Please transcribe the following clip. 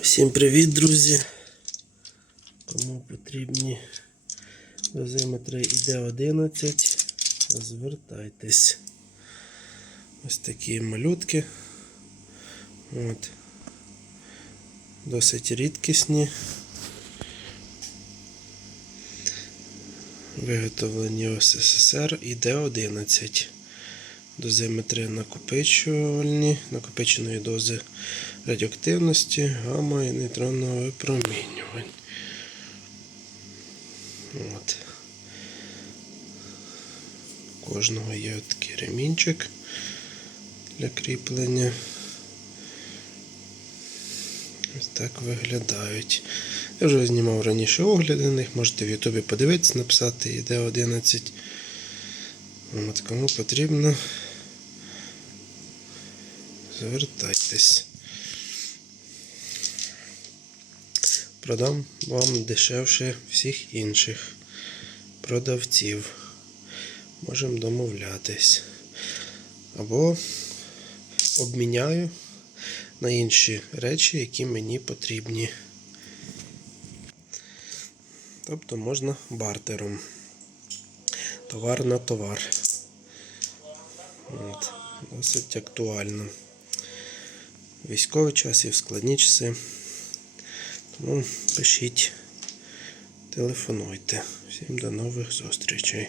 Всім привіт, друзі! Кому потрібні дозиметри ID11, звертайтесь. Ось такі малютки. От. Досить рідкісні. Виготовлені СССР ID11. Дозиметри накопичувальні, накопиченої дози радіоактивності, гамма і нейтронного випромінювання. От. У Кожного є такий ремінчик для кріплення. Ось так виглядають. Я вже знімав раніше огляди на них, можете в Ютубі подивитися, написати іде 11. Кому потрібно. Звертайтесь. Продам вам дешевше всіх інших продавців. Можемо домовлятись. Або обміняю на інші речі, які мені потрібні. Тобто можна бартером. Товар на товар. От. Досить актуально. Військовий час і в складні часи. Тому пишіть, телефонуйте. Всім до нових зустрічей.